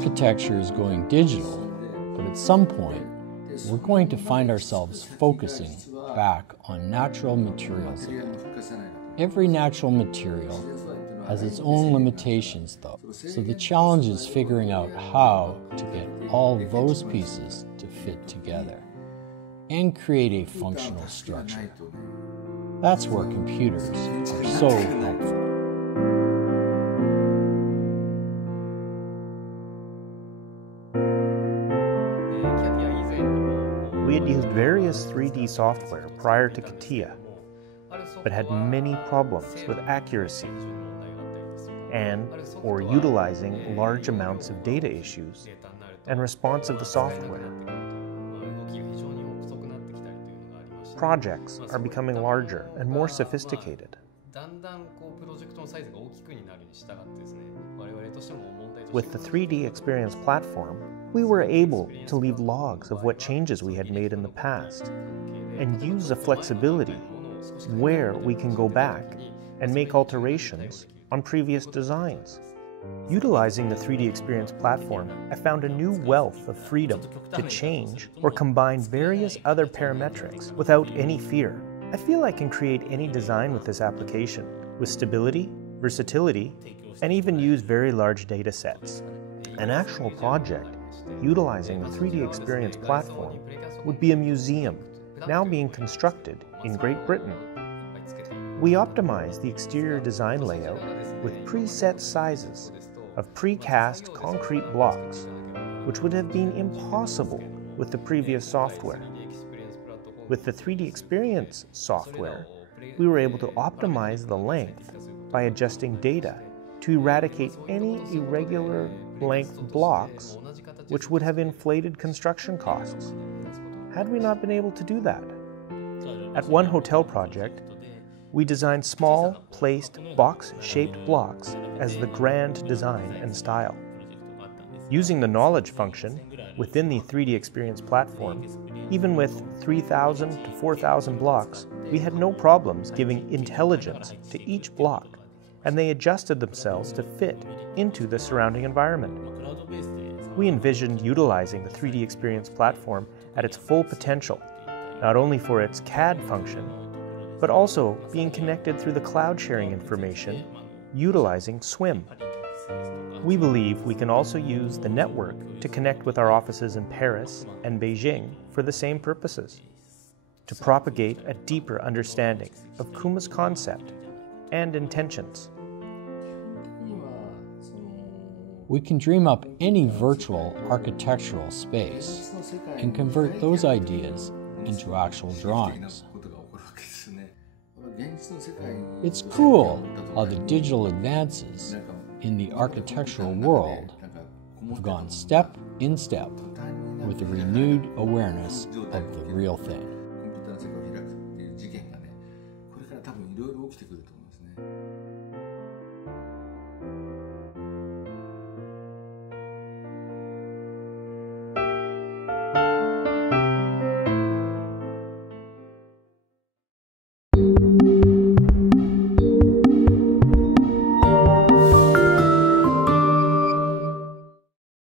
Architecture is going digital, but at some point, we're going to find ourselves focusing back on natural materials again. Every natural material has its own limitations though, so the challenge is figuring out how to get all those pieces to fit together and create a functional structure. That's where computers are so helpful. We had used various 3D software prior to CATIA, but had many problems with accuracy or utilizing large amounts of data issues and response of the software. Projects are becoming larger and more sophisticated. With the 3D Experience platform, we were able to leave logs of what changes we had made in the past and use the flexibility where we can go back and make alterations on previous designs. Utilizing the 3D Experience platform, I found a new wealth of freedom to change or combine various other parametrics without any fear. I feel I can create any design with this application, with stability, versatility, and even use very large data sets. An actual project utilizing the 3D Experience platform would be a museum now being constructed in Great Britain. We optimized the exterior design layout with preset sizes of precast concrete blocks, which would have been impossible with the previous software. With the 3D Experience software, we were able to optimize the length by adjusting data to eradicate any irregular length blocks, which would have inflated construction costs. Had we not been able to do that? At one hotel project, we designed small, placed, box-shaped blocks as the grand design and style. Using the knowledge function within the 3D Experience platform, even with 3,000 to 4,000 blocks, we had no problems giving intelligence to each block, and they adjusted themselves to fit into the surrounding environment. We envisioned utilizing the 3D Experience platform at its full potential, not only for its CAD function, but also being connected through the cloud sharing information utilizing SWIM. We believe we can also use the network to connect with our offices in Paris and Beijing for the same purposes, to propagate a deeper understanding of Kuma's concept and intentions. We can dream up any virtual architectural space and convert those ideas into actual drawings. It's cool how the digital advances in the architectural world have gone step in step with a renewed awareness of the real thing.